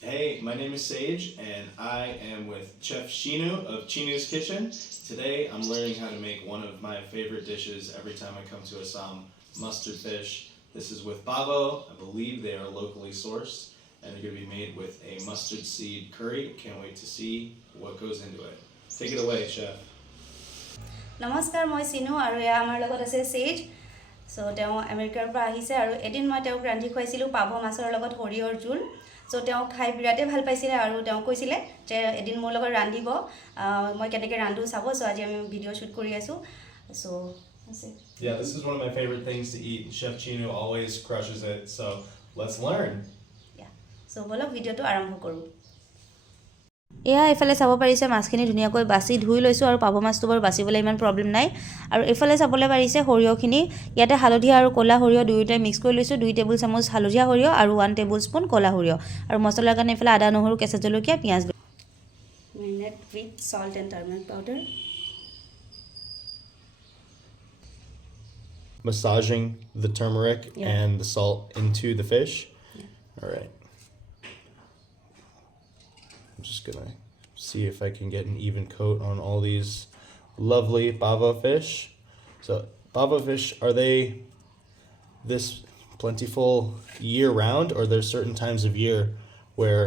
Hey, my name is Sage, and I am with Chef Chinu of Chinu's Kitchen. Today, I'm learning how to make one of my favorite dishes every time I come to Assam, mustard fish. This is with Pavo. I believe they are locally sourced, and they're going to be made with a mustard seed curry. Can't wait to see what goes into it. Take it away, Chef. Namaskar, moi Chinu, aru ya amar logot ase Sage. So teo Americar pa ahise aru edin moi teo randhi khoisilu Pavo masor logot horior jul. So teo khai birate bhal paisile aru teo koisile je edin mor logot randhibo moi keneke randu sabo. So aji ami video shoot kori asu. So yeah, this is one of my favorite things to eat. Chef Chinu always crushes it. So let's learn. Yeah. So bolo video to arambho koru. এয়া এফালে চাব পাৰিছে মাছখিনি ধুনীয়াকৈ বাছি ধুই লৈছোঁ আৰু পাভ মাছটো বৰ বাছিবলৈ ইমান প্ৰব্লেম নাই আৰু এফালে চাবলৈ পাৰিছে সৰিয়হখিনি ইয়াতে হালধীয়া আৰু ক'লা সৰিয়হ দুয়োটাই মিক্স কৰি লৈছোঁ 2 টেবুল চামুচ হালধীয়া সৰিয়হ আৰু 1 টেবুল স্পুন ক'লা সৰিয়হ আৰু মছলাৰ কাৰণে এফালে আদা নহৰু কেঁচা জলকীয়া পিঁয়াজ marinate with salt and turmeric powder Massaging the turmeric and the salt into the fish. All right. I'm just gonna see if I can get an even coat on all these lovely Pavo fish. So Pavo fish, are they this plentiful year round, or there's certain times of year where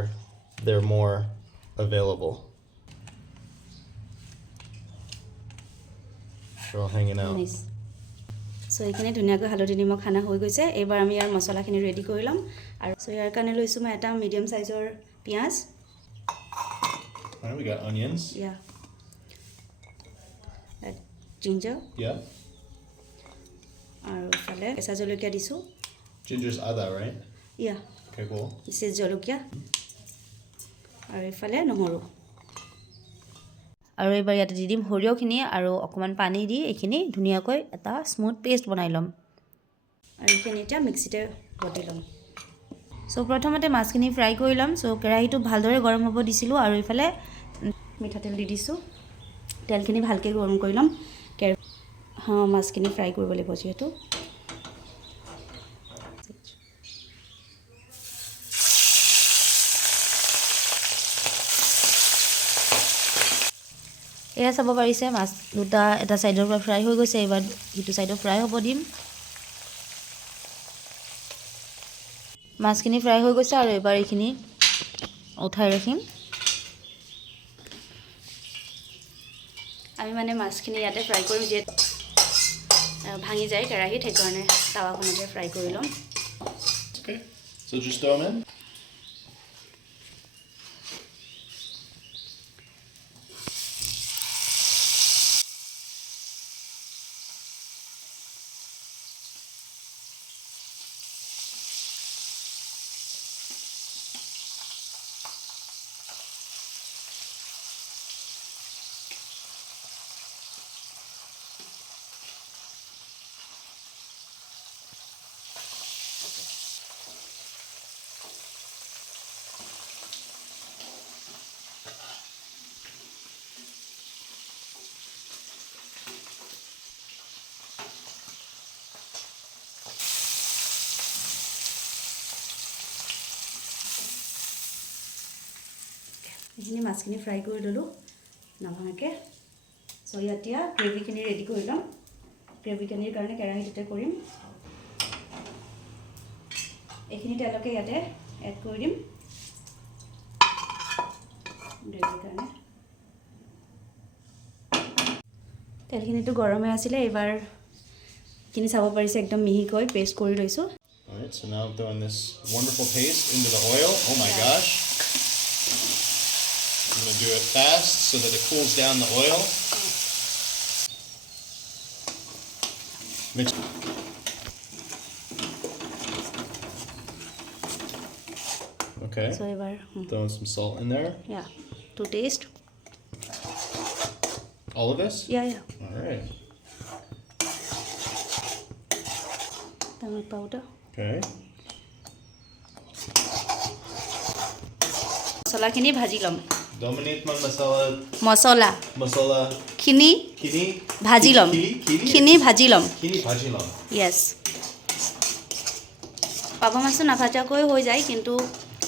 they're more available? They're all hanging out. Nice. So এখানে ধুনীয়াকৈ হালধি নিমখ খানা হৈ গৈছে এবাৰ আমি ইয়াৰ মছলাখিনি ৰেডি কৰি লম আৰু সো ইয়াৰ কাৰণে লৈছো মই এটা মিডিয়াম সাইজৰ পিয়াজ All right, we got onions. Yeah. Ginger. Yeah. And fale esa jolokia disu. Ginger's ada, right? Yeah. Okay, cool. This is jolokia. Aru fale nohoru. Aru ebar yate didim horiyo khini aru okoman pani di ekhini dhuniakoi eta smooth paste banai lom. Aru ekhini eta mixite boti lom. So prothomate maskini fry korilam. So kerahitu bhaldore gorom hobo disilu aru ifale মিঠাতেল দি দিছো তেলখিনি ভালকে গৰম কৰিলাম মাছখিনি fry কৰিব লাগিব যেহেতু এয়া চাব পাৰিছে মাছ দুটা এটা সাইডৰ পৰা ফ্ৰাই হৈ গৈছে এবাৰ ইটো সাইডৰ ফ্ৰাই হ'ব দিম মাছখিনি ফ্ৰাই হৈ গৈছে আৰু এবাৰ এইখিনি উঠাই ৰাখিম আমি মানে মাছখিনি ইয়াতে ফ্ৰাই কৰিম যে ভাঙি যায় কেৰাহীত সেই কাৰণে তাৱাখনতে ফ্ৰাই কৰি লম Okay, so just throw them in. এইখিনি মাছখিনি ফ্ৰাই কৰি ললো নাভাঙাকে সো ইয়াতিয়া গ্ৰেভিখিনি ৰেডি কৰি লম গ্ৰেভিখিনিৰ কাৰণে কেৰাহীতে কৰিম এইখিনি তেলকে ইয়াতে এড কৰি দিম গ্ৰেভিৰ কাৰণে তেলখিনিটো গৰমে আছিলে এবাৰ কিনি চাব পাৰিছে একদম মিহিকৈ পেষ্ট কৰি লৈছো All right, so now I'm throwing this wonderful paste into the oil. Oh my gosh. I'm going to do it fast so that it cools down the oil. Mix. Okay. So throwing some salt in there. Yeah, to taste. All of this? Yeah. All right. Turmeric powder. Okay. Masala kini bhaji lom. Dominate man masala. Masala. Kini. Bhaji lom. Kini bhaji lom. Kini bhaji lom. Yes. পাভ মাছটো নাভাজাকৈ হৈ যায় কিন্তু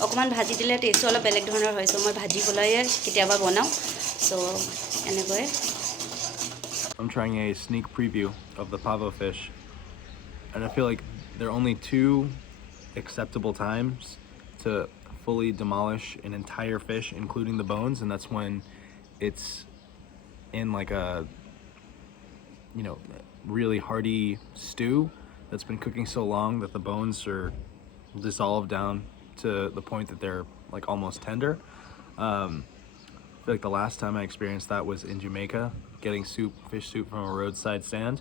অকণমান ভাজি দিলে টেষ্টটো অলপ বেলেগ ধৰণৰ হয় চ' মই ভাজি পেলাই কেতিয়াবা বনাওঁ চ' এনেকৈ I'm trying a sneak preview of the pavo fish, and I feel like there are only two acceptable times to fully demolish an entire fish, including the bones, and that's when it's in like a, you know, really hearty stew that's been cooking so long that the bones are dissolved down to the point that they're like almost tender. I feel like the last time I experienced that was in Jamaica, getting fish soup from a roadside stand.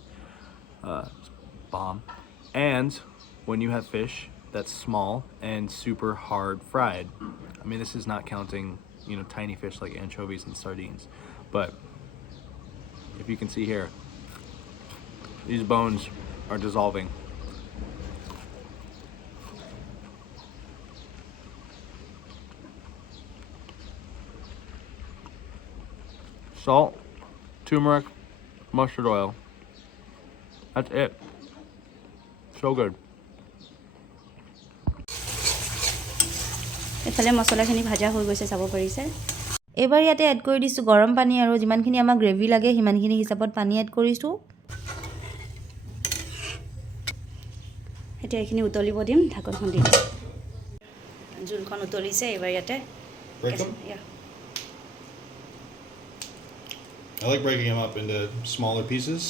It's bomb. And when you have fish that's small and super hard fried. I mean, this is not counting, you know, tiny fish like anchovies and sardines, but if you can see here, these bones are dissolving. Salt, turmeric, mustard oil. That's it. So good. এফালে মছলাখিনি ভাজা হৈ গৈছে চাব পাৰিছে এবাৰ ইয়াতে add কৰি দিছোঁ গৰম পানী আৰু যিমানখিনি আমাক গ্ৰেভি লাগে সিমানখিনি হিচাপত পানী এড কৰিছোঁ এতিয়া এইখিনি উতলিব দিম ঢাকনখন দিম জোলখন উতলিছে এবাৰ ইয়াতে Break them? Yeah. I like breaking them up into smaller pieces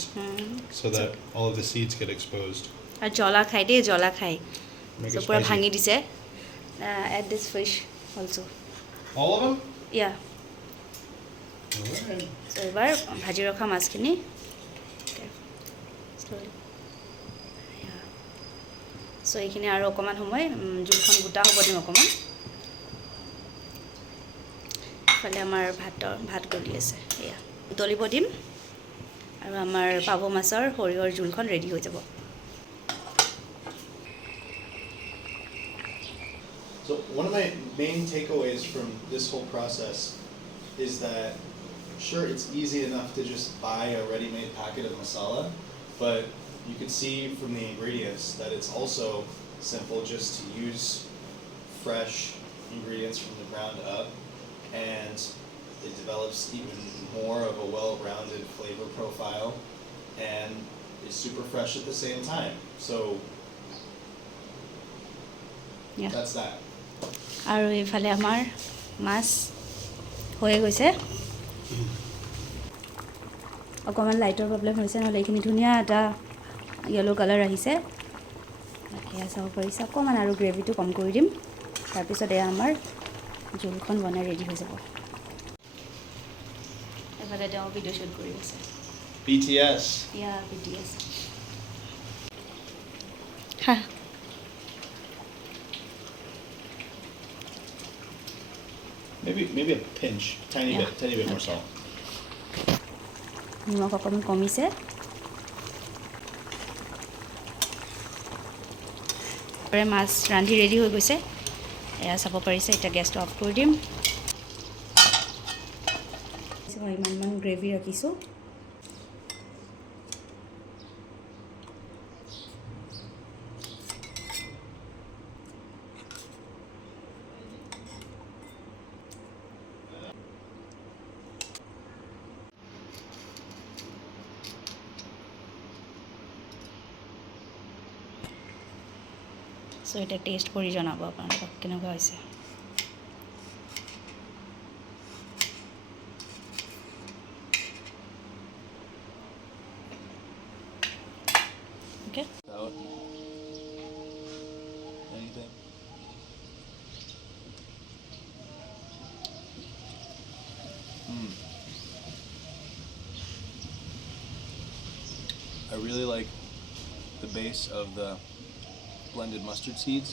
so that all of the seeds get exposed. আৰু জ্বলা খাই দেই জ্বলা খাই Make so it পুৰা spicy. ভাঙি দিছে add this fish also All of them? yeah Alright. so এবাৰ ভাজি ৰখা মাছখিনি slowly so এইখিনি আৰু অকমান সময় জোলখন গোটা হ'ব দিম অকমান ফালে আমাৰ ভাত গলি আছে এয়া উতলিব দিম আৰু আমাৰ পাভ মাছৰ সৰিয়হৰ জোলখন ৰেডি হৈ যাব So one of my main takeaways from this whole process is that sure it's easy enough to just buy a ready-made packet of masala, but you can see from the ingredients that it's also simple just to use fresh ingredients from the ground up, and it develops even more of a well-rounded flavor profile and is super fresh at the same time. So yeah. That's that. আৰু এইফালে আমাৰ মাছ হৈ গৈছে অকণমান লাইটৰ problem হৈছে নহ'লে এইখিনি ধুনীয়া এটা য়েলো কালাৰ আহিছে এয়া চাব পাৰিছে অকণমান আৰু গ্ৰেভিটো কম কৰি দিম তাৰপিছত এয়া আমাৰ জোলখন বনাই ৰেডি হৈ যাব এফালে তেওঁ ভিডিঅ' শ্বুট কৰি আছে BTS. Yeah BTS Ha Maybe a pinch, tiny bit more salt. নিমখ অকণমান কমিছে মাছ ৰান্ধি ৰেডি হৈ গৈছে এয়া চাব পাৰিছে এতিয়া গেছটো অফ কৰি দিম ইমানমান গ্ৰেভি ৰাখিছোঁ চ' এতিয়া টেষ্ট কৰি জনাব আপোনালোকক কেনেকুৱা হৈছে Okay. Without anything. I really like the base of the blended mustard seeds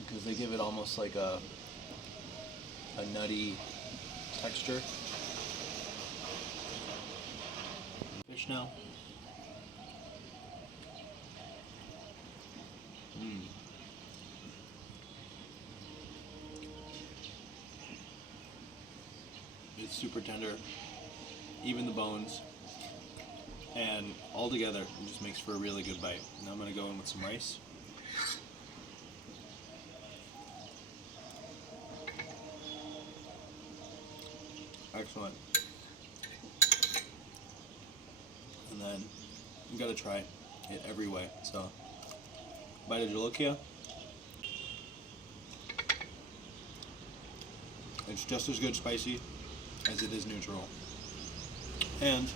because they give it almost like a nutty texture. Fish now. It's super tender, even the bones. and all together it just makes for a really good bite. Now I'm going to go in with some rice. Excellent. And then you got to try it every way. So, bite of jolokia. It's just as good spicy as it is neutral. And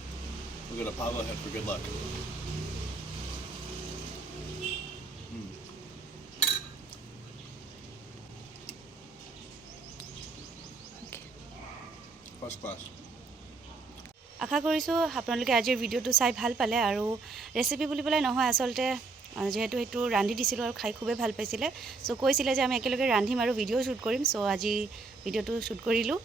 we'll get a pavo head for good luck. First class. আশা কৰিছোঁ আপোনালোকে আজিৰ ভিডিঅ'টো চাই ভাল পালে আৰু recipe বুলি পেলাই নহয় আচলতে যেহেতু এইটো ৰান্ধি দিছিলোঁ আৰু খাই খুবেই ভাল পাইছিলে চ' কৈছিলে যে আমি একেলগে ৰান্ধিম আৰু ভিডিঅ' শ্বুট কৰিম চ' আজি ভিডিঅ'টো শ্বুট কৰিলোঁ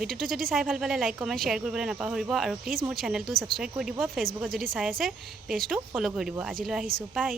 ভিডিঅ'টো যদি চাই ভাল পালে লাইক কমেণ্ট শ্বেয়াৰ কৰিবলৈ নাপাহৰিব আৰু প্লিজ মোৰ চেনেলটো ছাবস্ক্ৰাইব কৰি দিব ফেচবুকত যদি চাই আছে পেজটো ফ'ল' কৰি দিব আজিলৈ আহিছোঁ বাই